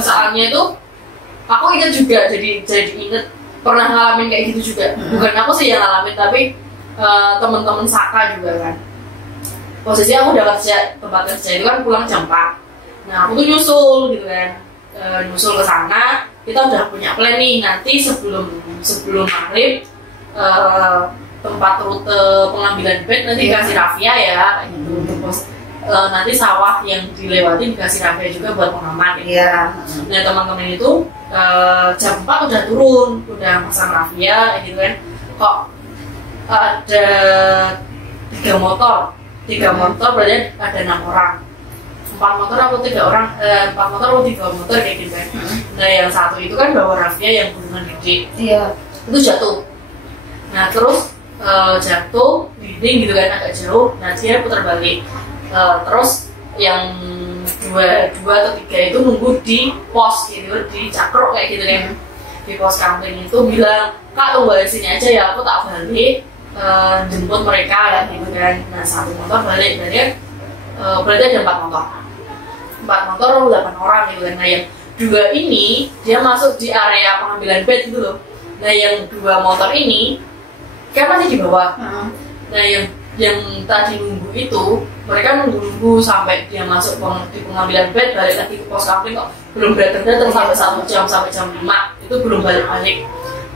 soalnya itu aku ingat juga, jadi inget pernah ngalamin kayak gitu juga. Bukan aku sih yang ngalamin, tapi teman-teman Saka juga kan. Posisi aku udah kerja, tempat kerja itu kan pulang jam 4. Nah aku tuh nyusul gitu kan, nyusul ke sana. Kita udah punya plan nih, nanti sebelum maghrib tempat rute pengambilan bed nanti dikasih Rafia ya kayak gitu. Terus nanti sawah yang dilewati dikasih Rafia juga buat pengaman gitu. Nah teman-teman itu jam 4 udah turun, udah pasang Rafia gitu kan. Kok ada 3 motor berarti ada 6 orang. 4 motor atau 3 orang, 4 motor atau 3 motor kayak gitu kan. Nah yang satu itu kan bawa Rafia yang gulungan gede, itu jatuh. Nah terus jatuh dinding gitu kan, agak jauh. Nah dia putar balik. Terus yang dua atau 3 itu nunggu di pos gitu, di Cakro kayak gitu kan. Di pos kampling itu bilang, Kak tunggu di sini aja ya, aku tak balik jemput mereka kan gitu kan. Nah 1 motor balik, berarti ada 4 motor. 4 motor 8 orang gitu kan. Nah yang 2 ini dia masuk di area pengambilan bed gitu loh. Nah yang 2 motor ini kan masih di bawah. Nah yang tadi nunggu itu, mereka nunggu sampai dia masuk di pengambilan bed, balik lagi ke pos kampling kok belum datang sampai 1 jam, sampai jam 5 itu belum balik.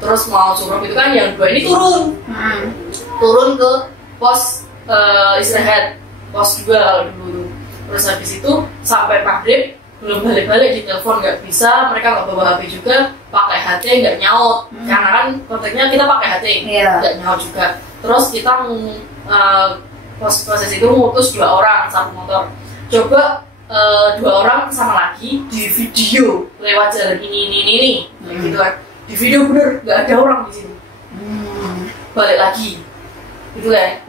Terus mau suruh itu kan yang 2 ini turun ke pos istirahat, pos 2 kalau dulu. Terus habis itu sampai maghrib belum balik-balik, di telepon nggak bisa, mereka nggak bawa HP juga, pakai HT nggak nyaut, karena kan kontaknya kita pakai HT nggak nyaut juga. Terus kita proses itu ngutus 2 orang 1 motor, coba 2 orang kesana lagi di video lewat jalan ini gitu kan. Di video bener nggak ada orang di sini, balik lagi gitu kan.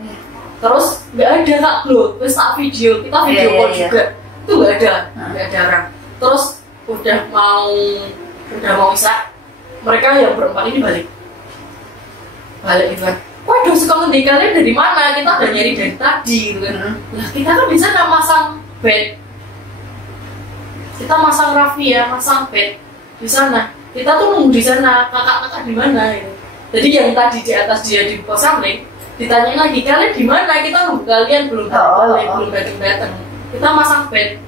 Terus nggak ada Kak Glo, terus tak video, kita video call juga, itu nggak ada orang. Terus udah mau Isa, mereka yang berempat ini balik gitu kan. Waduh, sekolah di kalian dari mana? Kita udah nyari dari tadi gitu kan. Lah kita kan bisa nggak masang bed, kita masang Rafia, masang bed di sana. Kita tuh nunggu di sana, kakak di mana gitu. Jadi yang tadi di atas dia di pos sampling, ditanya lagi, kalian di mana? Kita nunggu kalian belum belum datang. Kita masang bed.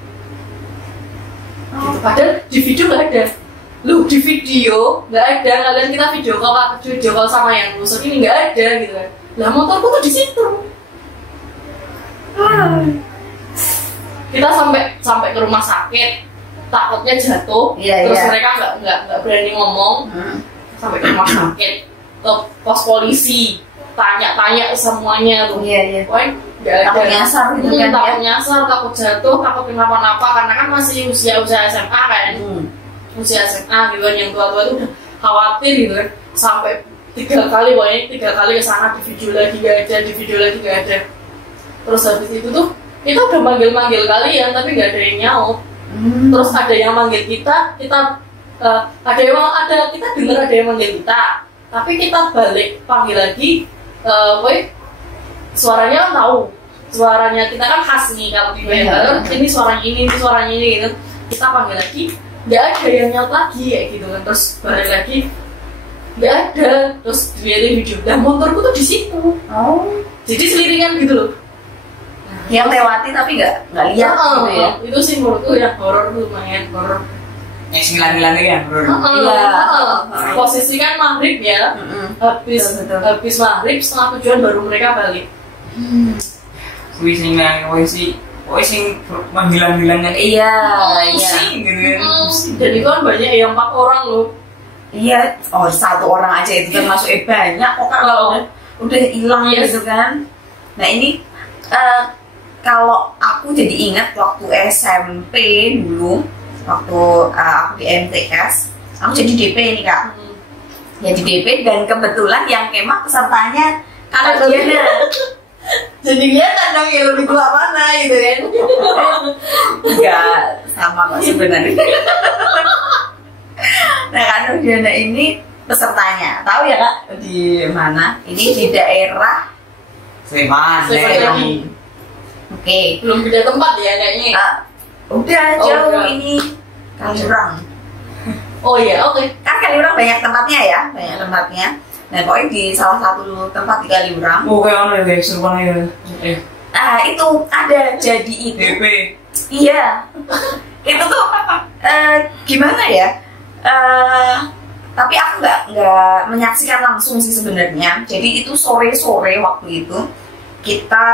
Gitu. Padahal di video nggak ada. Lu di video nggak ada, kalian kita video call sama yang musuh ini nggak ada gitu kan. Lah motorku tuh di situ. Kita sampai ke rumah sakit, takutnya jatuh. Terus mereka nggak berani ngomong. Sampai ke rumah sakit, ke pos polisi, tanya semuanya tuh. Pokoknya nggak ada. Takut nyasar gitu kan? Takut nyasar, takut jatuh, takut kenapa-napa, karena kan masih usia SMA kan. Usia SMA gitu kan, yang tua-tua itu udah khawatir gitu kan. Sampai 3 kali kesana, di video lagi gak ada, di video lagi gak ada. Terus habis itu tuh kita udah manggil kalian tapi gak ada yang nyaut. Terus ada yang manggil kita kita dengar ada yang manggil kita, tapi kita balik panggil lagi, suaranya kan tahu, suaranya kita kan khas nih kalau di bayar, ini suaranya ini gitu. Kita panggil lagi, nggak ada yang nyaut lagi kayak gitu kan. Terus balik lagi, nggak ada. Terus dilihatin video, dan motorku tuh di situ. Jadi seliringan gitu loh. Yang lewati tapi nggak lihat gitu ya. Itu sih menurutku yang horor tuh, lumayan horor. Yang 9 ya horor. Posisi kan maghrib ya. Habis maghrib setengah 7-an baru mereka balik. Wih sing manggilan-manggilan Iya. Gitu kan. Jadi kan banyak yang 4 orang loh. Iya, 1 orang aja itu termasuk banyak kok kalau udah hilang gitu kan. Nah ini kalau aku jadi ingat waktu SMP dulu, waktu aku di MTS, aku jadi DP nih Kak. Jadi DP dan kebetulan yang kemah pesertanya kalau dia jadi kelihatan dong yang lebih tua mana gitu kan. Enggak sama kok sebenarnya. Nah kan Rudiana ini pesertanya, tahu ya Kak di mana? Ini di daerah Sleman. Oke. Belum beda tempat ya kayaknya. Udah jauh ini Kaliurang. Oh iya, oke. Kan Kaliurang banyak tempatnya ya, banyak tempatnya. Nah pokoknya di salah satu tempat di Kaliurang. Oh kayak ono ya guys, serupa ya. Itu ada jadi itu. DP. Iya. Itu tuh gimana ya? Tapi aku nggak menyaksikan langsung sih sebenarnya. Jadi itu sore-sore waktu itu kita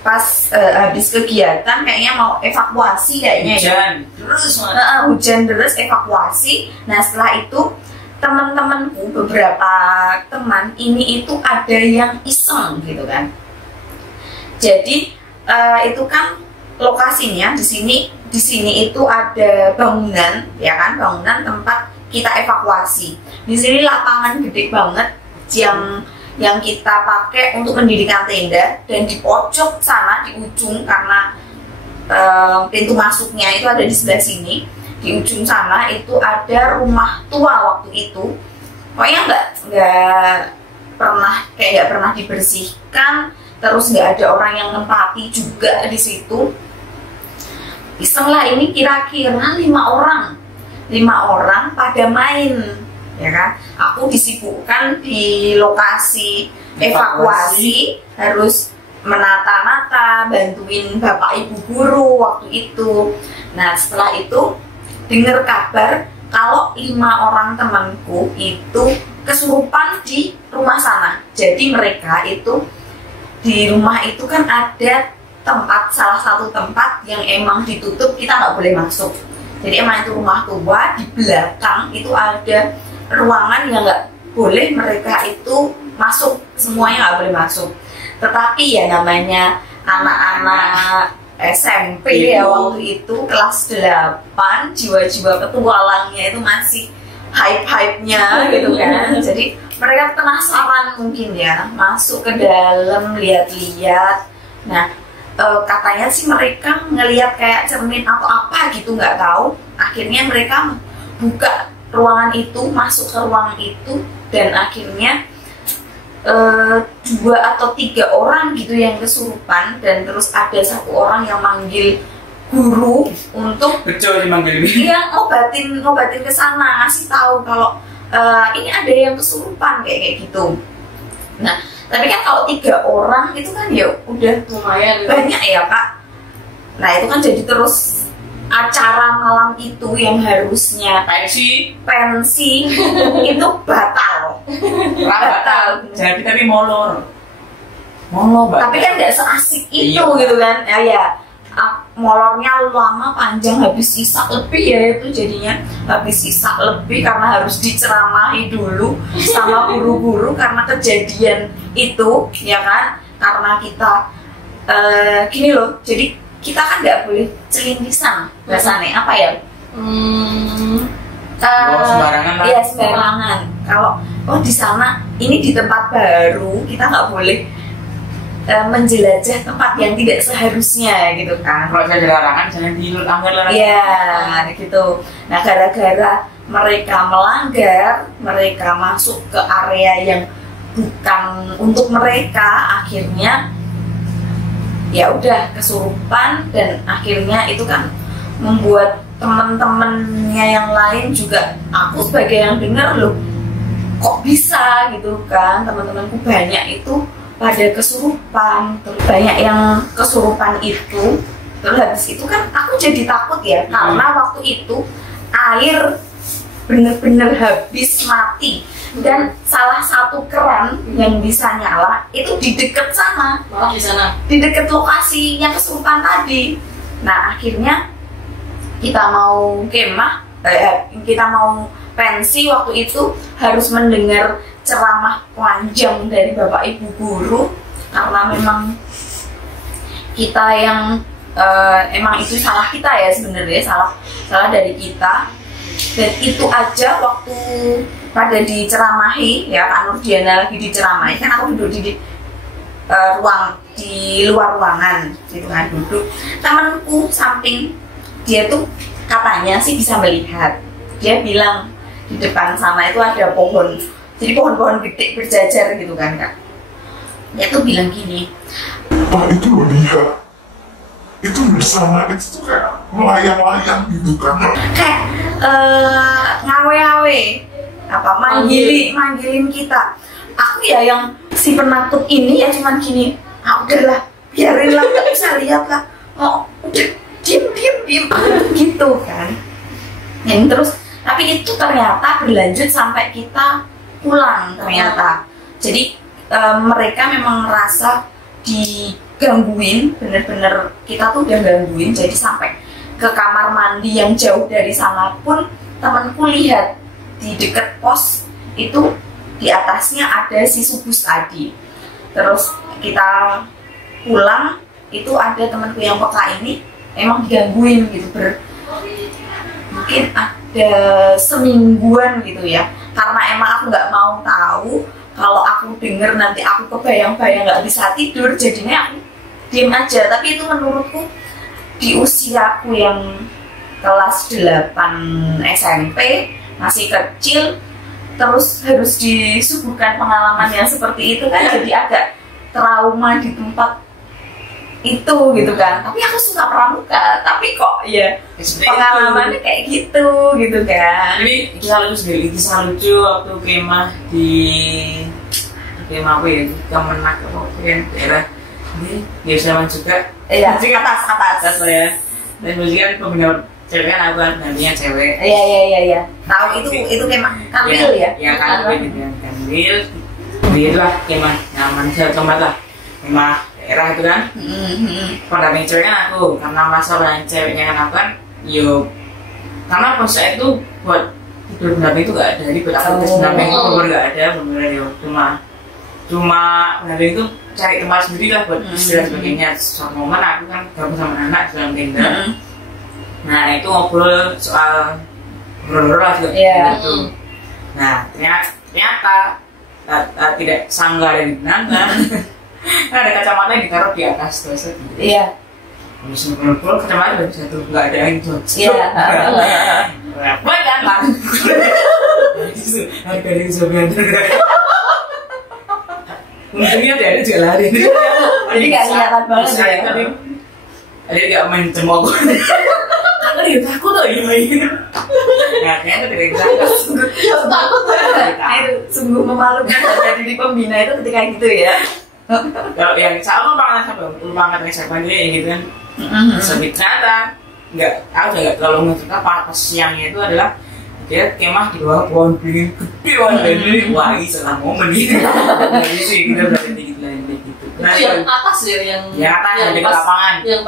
pas habis kegiatan kayaknya mau evakuasi kayaknya Hujan. hujan deras evakuasi. Nah setelah itu teman-temanku beberapa teman ini itu ada yang iseng gitu kan. Jadi itu kan lokasinya di sini itu ada bangunan ya kan, bangunan tempat kita evakuasi. Di sini lapangan gede banget yang kita pakai untuk mendirikan tenda, dan di pojok sana di ujung karena pintu masuknya itu ada di sebelah sini, di ujung sana itu ada rumah tua waktu itu. Pokoknya nggak pernah dibersihkan, terus nggak ada orang yang nempati juga di situ. Iseng lah, ini kira-kira 5 orang pada main ya kan. Aku disibukkan di lokasi evakuasi, harus menata-nata, bantuin bapak ibu guru waktu itu. Nah setelah itu dengar kabar kalau 5 orang temanku itu kesurupan di rumah sana. Jadi mereka itu di rumah itu kan ada salah satu tempat yang emang ditutup, kita nggak boleh masuk. Jadi emang itu rumah tua, di belakang itu ada ruangan yang nggak boleh mereka itu masuk, semuanya nggak boleh masuk. Tetapi ya namanya anak-anak SMP ya waktu itu kelas 8, jiwa-jiwa petualangnya itu masih hype-hype-nya gitu kan. Jadi mereka penasaran mungkin ya, masuk ke dalam lihat-lihat. Nah katanya sih mereka ngelihat kayak cermin atau apa gitu, nggak tahu. Akhirnya mereka buka ruangan itu, masuk ke ruangan itu, dan akhirnya 2 atau 3 orang gitu yang kesurupan, dan terus ada 1 orang yang manggil guru untuk Betul dimanggil. dia ngobatin ke sana, ngasih tahu kalau ini ada yang kesurupan kayak gitu. Nah tapi kan kalau 3 orang itu kan ya udah Lumayan. banyak ya Kak. Nah itu kan jadi terus acara malam itu yang harusnya pensi itu batal. jadi tapi molor Tapi kan nggak seasik itu Iya. gitu kan ya, molornya lama panjang, habis isak lebih ya itu jadinya, habis isak lebih karena harus diceramahi dulu sama guru-guru karena kejadian itu ya kan. Karena kita gini loh, jadi kita kan nggak boleh celintisan bahasanya apa ya, sembarangan lah. Iya sembarangan. Kalau di sana ini di tempat baru, kita nggak boleh menjelajah tempat yang tidak seharusnya gitu kan. Kalau saya larangan jangan dilanggar lah. Iya gitu. Nah gara-gara mereka melanggar, mereka masuk ke area yang bukan untuk mereka, akhirnya ya udah kesurupan, dan akhirnya itu kan membuat teman-temannya yang lain juga, aku sebagai yang dengar loh kok bisa gitu kan, teman-temanku banyak itu pada kesurupan, terus banyak yang kesurupan itu. Terus habis itu kan aku jadi takut ya, karena waktu itu air bener-bener habis mati, dan salah satu keran yang bisa nyala itu di dekat sana, Malah di sana. di dekat lokasi yang kesurupan tadi. Nah akhirnya kita mau kemah, kita mau pensi waktu itu, harus mendengar ceramah panjang dari bapak ibu guru, karena memang kita yang emang itu salah kita ya sebenarnya, salah dari kita. Dan itu aja waktu pada diceramahi ya, Kak Nurdiana lagi diceramahi, kan aku duduk di luar ruangan gitu kan, duduk. Temanku samping dia tuh katanya sih bisa melihat, dia bilang di depan sana itu ada pohon, jadi pohon-pohon gede berjajar gitu kan Kak. Dia tuh bilang gini, Pak itu loh lihat, itu di sana itu tuh kayak melayang-layang gitu kan. Kayak ngawe-ngawe apa manggilin kita. Aku ya yang si penakut ini ya cuman gini, udahlah biarin lah, nggak bisa lihat lah, udah diem gitu kan. Yang terus tapi itu ternyata berlanjut sampai kita pulang ternyata. Jadi mereka memang merasa digangguin, bener-bener kita tuh udah gangguin, jadi sampai ke kamar mandi yang jauh dari sana pun temanku lihat di deket pos itu di atasnya ada si subus tadi. Terus kita pulang itu ada temanku yang peka ini emang digangguin gitu, mungkin ada semingguan gitu ya, karena emang aku nggak mau tahu. Kalau aku denger nanti aku kebayang-bayang nggak bisa tidur, jadinya aku diem aja. Tapi itu menurutku di usiaku yang kelas 8 SMP masih kecil, terus harus disuguhkan pengalaman yang seperti itu kan, jadi agak trauma di tempat itu gitu kan. Tapi aku suka pramuka, tapi kok ya pengalamannya kayak gitu kan. Ini kisah lucu waktu kemah di kemah apa ya, Kemenak apa kan daerah ini di Sleman juga. Iya, atas ya. Dan kan pembina cewek kan, aku kan nantinya cewek. Iya. Tahu itu kemah Kambil ya? Iya Kambil gitu kan. Kambil dia lah kemah nyaman tempat lah. Kemah daerah itu kan. Pendamping cewek kan aku, karena masalah ceweknya kan aku kan karena proses itu buat tidur pendamping itu gak ada, jadi buat aku tes pendamping itu bener gak ada, bener cuma pendamping itu cari tempat sendiri lah buat istirahat sebagainya. Suatu momen aku kan gabung sama anak dalam tenda. Nah itu ngobrol soal horor lah juga gitu. Nah ternyata tidak sangga dari benangnya. Ada kacamata yang ditaruh di atas terus. Iya. Terus ngobrol kacamata baru satu, nggak ada yang tuh. Iya. Apa kan lah? Harga dari sebelah. Untungnya dia juga lari. Jadi nggak kelihatan banget ya. Ada nggak main cemok. Karena dia takut loh ini. Nah kayaknya tidak bisa. Takut banget. Itu sungguh memalukan terjadi di pembina itu ketika gitu ya. Kalau yang sama banget siapa dia yang gitu kan. Sebut ternyata nggak, aku juga nggak terlalu ngerti pas siangnya itu adalah dia kemah di bawah pohon beringin gede banget. Wah ini salah momen gitu. Jadi sih kita berarti gitu lah gitu. Itu yang atas ya, yang atas yang di lapangan. Yang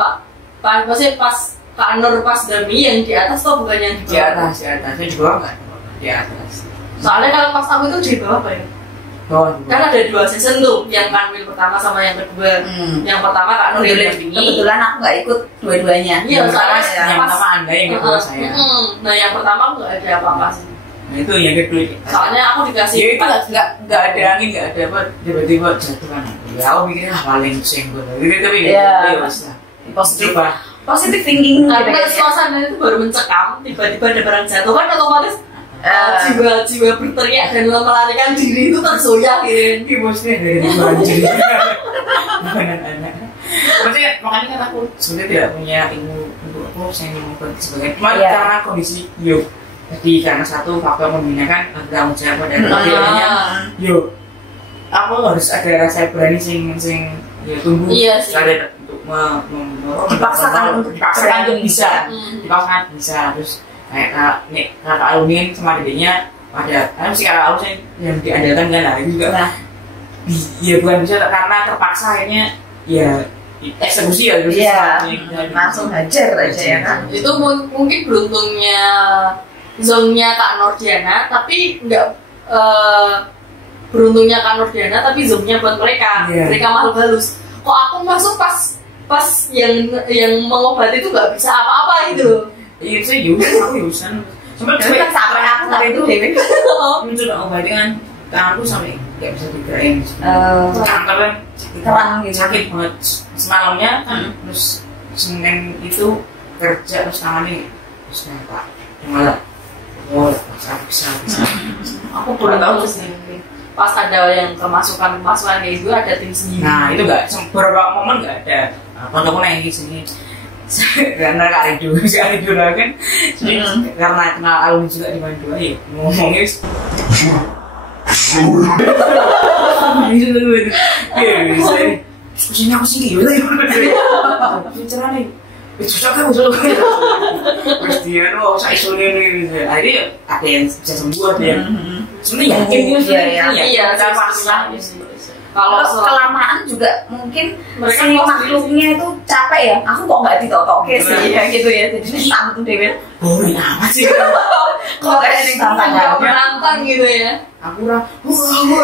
maksudnya pas Kak Nur pas Dami yang di atas tuh bukan yang di bawah. Di atas di bawah nggak? Di atas. Soalnya kalau pas aku itu di bawah apa ya? Kan ada 2 season tuh, yang Kanwil pertama sama yang kedua. Yang pertama Kak Nur yang dampingi. Kebetulan aku nggak ikut dua-duanya. Iya, soalnya yang pertama Anda, yang kedua saya. Nah yang pertama aku nggak ada apa-apa sih. Nah itu yang kedua. Soalnya aku dikasih itu nggak ada angin, nggak ada apa, tiba-tiba jatuh kan. Ya aku mikirnya paling senggol. Gitu tapi ya mas lah. Positif thinking. Karena suasana itu baru mencekam, tiba-tiba ada barang jatuh kan otomatis jiwa berteriak dan melarikan diri itu tersoyak gitu. Bosnya dari banjir. Maksudnya makanya kan aku sebenarnya tidak punya ilmu untuk apa saya ingin berhenti sebagainya. Cuma karena kondisi jadi karena satu faktor pembina kan tanggung jawab dan akhirnya aku harus ada rasa berani sing tumbuh. Iya sih. Ada untuk dipaksakan untuk bisa, terus kayak kakak Alunin sama adiknya ada, si kakak Alun yang diandalkan kan, itu juga ya bukan bisa karena terpaksa akhirnya ya eksekusi langsung hajar aja ya kan. Itu mungkin beruntungnya zonnya Kak Nordiana, tapi nggak beruntungnya Kak Nordiana tapi zonnya buat mereka makhluk halus. Kok aku masuk pas yang mengobati itu nggak bisa apa-apa gitu. Iya sih aku yusan. Cuma kan sampai aku nggak itu dewi. Mencoba obati kan tanganku sampai nggak bisa digerakin. Kanker kan kerang gitu. Sakit banget semalamnya kan. Terus Senin itu kerja terus tangannya terus nampak malah bisa. Aku pernah tahu sih. Pas ada yang kemasukan kayak itu ada tim sendiri. Nah itu nggak beberapa momen nggak ada. Koncoku nangis sini karena Kak Rido kan jadi karena kenal alumni juga di mana dua ya ngomongnya bisa sini aku sini gitu bicara nih cocok kan terus dia saya isolasi nih akhirnya ada yang bisa sembuh ada yang sebenarnya yakin iya kalau kelamaan juga mungkin si makhluknya itu capek ya. Aku kok nggak ditotoke sih ya gitu ya. Jadi sama tuh Dewi. Oh ini apa sih? Kok kayak yang tantang menantang gitu ya. Aku orang betul.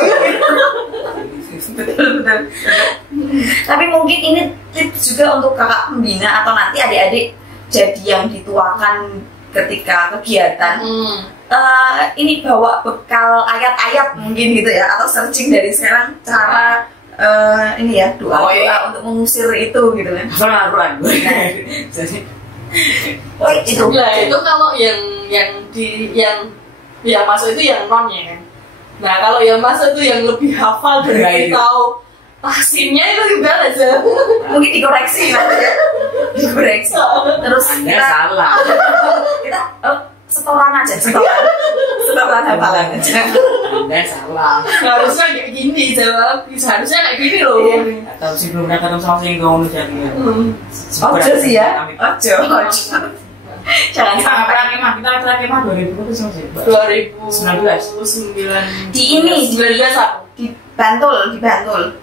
Tapi mungkin ini tips juga untuk kakak pembina atau nanti adik-adik jadi yang dituakan ketika kegiatan. Ini bawa bekal ayat-ayat mungkin gitu ya, atau searching dari sekarang cara ini ya doa untuk mengusir itu gitu kan. Al-Quran. Itu kalau yang masuk itu yang nonnya kan. Nah kalau yang masuk itu yang lebih hafal dari tahu tahsinnya itu gimana aja? Mungkin dikoreksi nanti ya. Dikoreksi. Terus Anda salah. Kita setoran aja, setoran hafalan aja. Anda salah. Harusnya kayak gini, harusnya kayak gini loh. Atau sebelumnya ketemu sama singgung jadi. Ojo sih ya, ojo. Jangan sampai. Kita terakhir mah 2000 itu sih. 2019. Di ini 19 aku. di Bantul.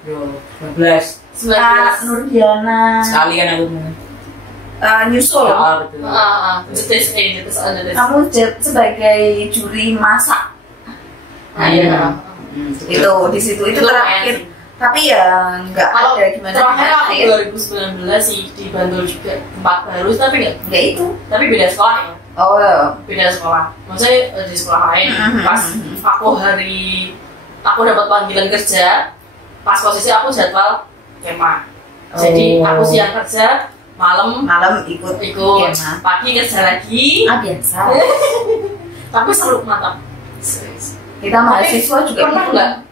Yo, 19. Nurdiana. Sekali kan aku nyusul. Betul. Kamu sebagai juri masak. Iya. Itu di situ itu terakhir. Tapi ya nggak ada gimana. Terakhir aku ya. 2019 sih di Bantul juga, tempat baru tapi nggak itu. Tapi beda sekolah ya. Oh ya. Beda sekolah. Maksudnya di sekolah lain. Pas aku dapat panggilan kerja. Pas posisi aku jadwal kemah. Jadi aku siang kerja, malam ikut pagi kerja lagi. Biasa. Tapi seru mantap. Kita mahasiswa juga pernah nggak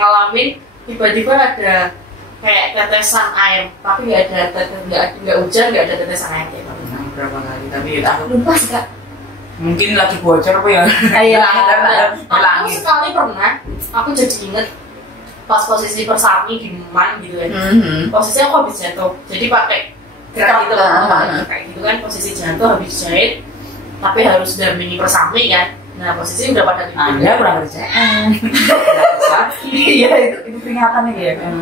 ngalamin tiba-tiba ada kayak tetesan air, tapi nggak hujan, nggak ada tetesan air kayak gitu. Berapa kali tapi aku lupa sih Kak. mungkin lagi bocor apa ya? Iya. Aku sekali pernah, aku jadi inget pas posisi persami di Man gitu kan. Posisinya aku habis jatuh, jadi pakai gerak gitu kayak gitu kan, posisi jatuh habis jahit, tapi harus dampingi persami kan. Nah posisi udah pada gitu. Anda kurang kerjaan. Iya itu peringatannya ya kan.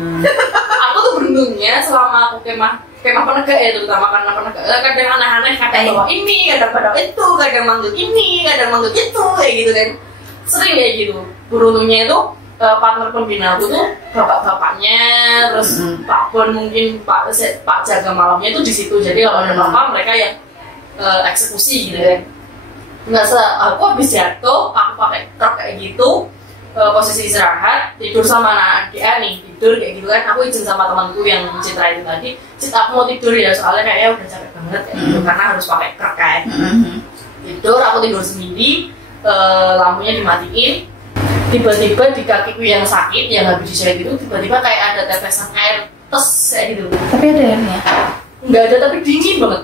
Aku tuh beruntungnya selama aku kemah penegak ya, terutama karena penegak kadang aneh-aneh, kadang bawa ini, kadang bawa itu, kadang manggil ini, kadang manggil itu kayak gitu kan. Sering kayak gitu. Beruntungnya itu partner pembina aku tuh bapak-bapaknya, terus Pak Bon mungkin Pak jaga malamnya itu di situ. Jadi kalau ada apa mereka yang eksekusi gitu kan. Aku habis jatuh, aku pakai truk kayak gitu, posisi istirahat, tidur sama anak dia nih, tidur kayak gitu kan. Aku izin sama temanku yang Citra itu tadi, Citra aku mau tidur ya, soalnya kayaknya udah capek banget kayak gitu, karena harus pakai truk kan. Tidur, aku tidur sendiri, lampunya dimatiin. Tiba-tiba di kakiku yang sakit, yang habis dijahit itu, tiba-tiba kayak ada tetesan air tes kayak gitu. Tapi ada airnya? Nggak ada, tapi dingin banget.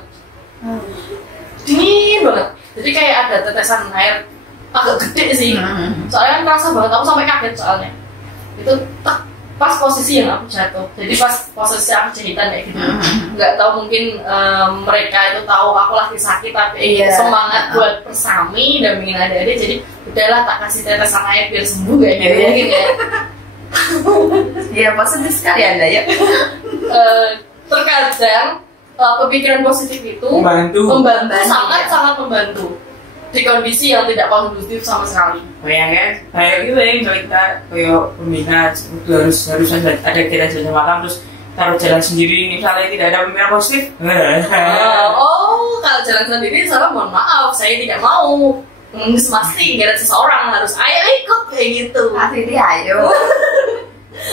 Dingin banget. Jadi kayak ada tetesan air agak gede sih. Soalnya kan kerasa banget, aku sampai kaget soalnya. Itu pas posisi yang aku jatuh. Jadi pas posisi aku jahitan kayak gitu. Nggak tahu mungkin mereka itu tahu aku lagi sakit, tapi semangat buat persami dan bikin adik-adik. Jadi udahlah tak kasih tetesan air biar sembuh kayak gitu mungkin ya. Iya positif sekali Anda ya. Terkadang pemikiran positif itu membantu sangat membantu di kondisi yang tidak kondusif sama sekali. Bayangin, kayak gitu ya, kalau kita kayak pembina harus ada kita jalan malam terus taruh jalan sendiri, misalnya tidak ada pemikiran positif. Kalau jalan sendiri, saya mohon maaf, saya tidak mau. Pasti nggak ada seseorang harus ayo ikut kayak gitu. Akhirnya ayo.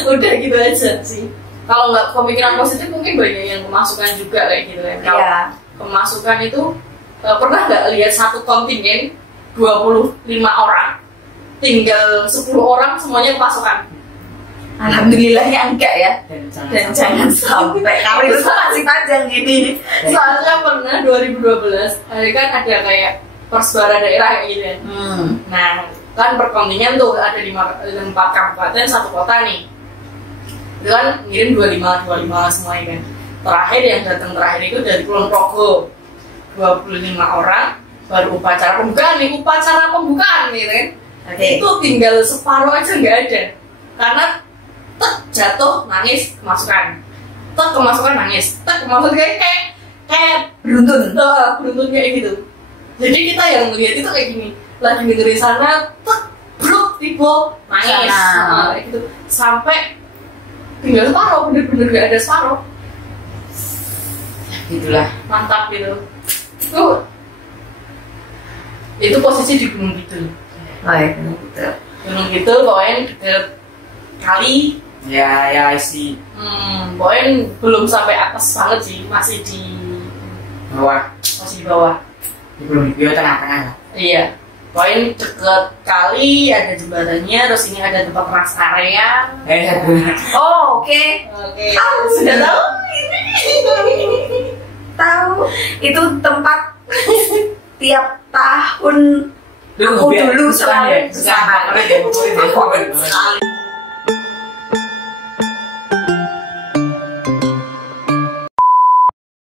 Udah gitu aja sih. Kalau nggak pemikiran positif mungkin banyak yang kemasukan juga kayak gitu kan. Kalau kemasukan itu pernah nggak lihat satu kontingen 25 orang tinggal 10 orang semuanya kemasukan? Alhamdulillah ya enggak ya. Dan jangan sampai karir itu Bisa. masih panjang gini. Soalnya pernah 2012 ada kan ada kayak persebaya daerah kayak gitu kan. Nah kan perkontingen tuh ada 4 kabupaten 1 kota nih. Itu kan ngirim 25 semuanya kan. Terakhir yang datang terakhir itu dari Kulon Progo 25 orang baru upacara pembukaan nih kan. Oke. Itu tinggal separuh aja nggak ada karena jatuh nangis kemasukan nangis kemasukan kayak beruntun kayak gitu. Jadi kita yang melihat itu kayak gini lagi dengerin sana bruk tiba nangis kayak gitu sampai tinggal separuh bener-bener gak ada separuh. Itulah. Mantap gitu. Itu posisi di Gunung Kidul. Oh ya, gitu. Gunung Kidul pokoknya deket kali. Ya isi Pokoknya belum sampai atas banget sih, masih di bawah. Belum di tengah-tengah lah. Iya. Pokoknya deket kali ada jembatannya, terus ini ada tempat rest area. Oh, oke. Oke. Sudah tahu? Tahu itu tempat tiap tahun aku dulu selalu kesana. Sekali.